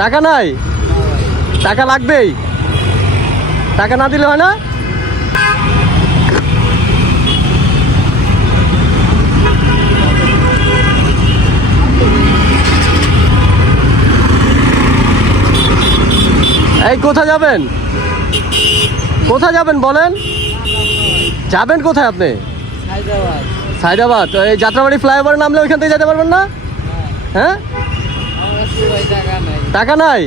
টাকা নাই? টাকা লাগবেই। টাকা না দিলে হয় না? এই কোথায় যাবেন? কোথায় যাবেন বলেন? যাবেন কোথায় আপনি? হায়দ্রাবাদ সাইদাবাদ। তো এই যাত্রাবাড়ি ফ্লাইওভার নামলে ওইখান থেকে যেতে পারবেন না? হ্যাঁ? টাকা নাই?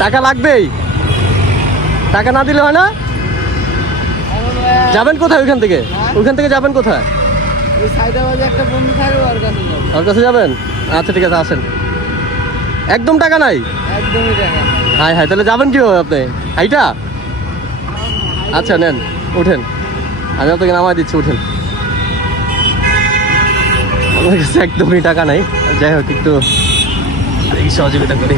টাকা লাগবেই। টাকা না দিলে হয় না? যাবেন কোথায় ওইখান থেকে? ওইখান থেকে যাবেন কোথায়? ওর কাছে যাবেন? আচ্ছা ঠিক আছে, আসেন। একদম টাকা নাই? হাই হাই, তাহলে যাবেন কীভাবে আপনি? হাইটা? আচ্ছা নেন, উঠেন। আমি আপনাকে নামাই দিচ্ছি, উঠেন। আমার কাছে একদমই টাকা নাই। যাই হোক, একটু দেখি সহযোগিতা করি।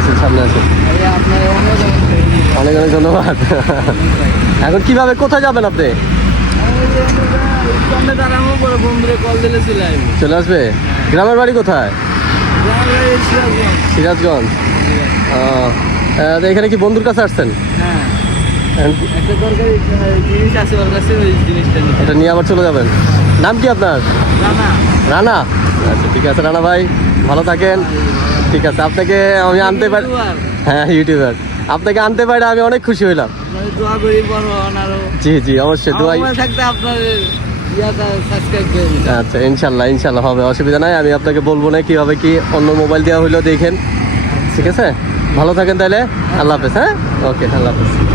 আচ্ছা সামনে আছেন? অনেক অনেক ধন্যবাদ। এখন কীভাবে কোথায় যাবেন আপনি? চলে আসবে। গ্রামের বাড়ি কোথায়? সিরাজগঞ্জ। এখানে কি বন্ধুর কাছে আসছেন? হ্যাঁ। আছে এটা নিয়ে আবার চলে যাবেন? নাম কি আপনার? রানা। আচ্ছা ঠিক আছে রানা ভাই ভালো থাকেন। ঠিক আছে আপনাকে আমি আনতে পারি হ্যাঁ ইউটিউবার। আপনাকে আনতে পারি আমি অনেক খুশি হইলাম। দোয়া করি জি জি অবশ্যই দোয়াই থাকতে আপনার আচ্ছা ইনশাল্লাহ ইনশাল্লাহ হবে অসুবিধা নাই আমি আপনাকে বলব না কীভাবে কি অন্য মোবাইল দেওয়া হইল দেখেন। ঠিক আছে? ভালো থাকেন তাহলে আল্লাহ হাফেজ হ্যাঁ? ওকে আল্লাহ হাফেজ।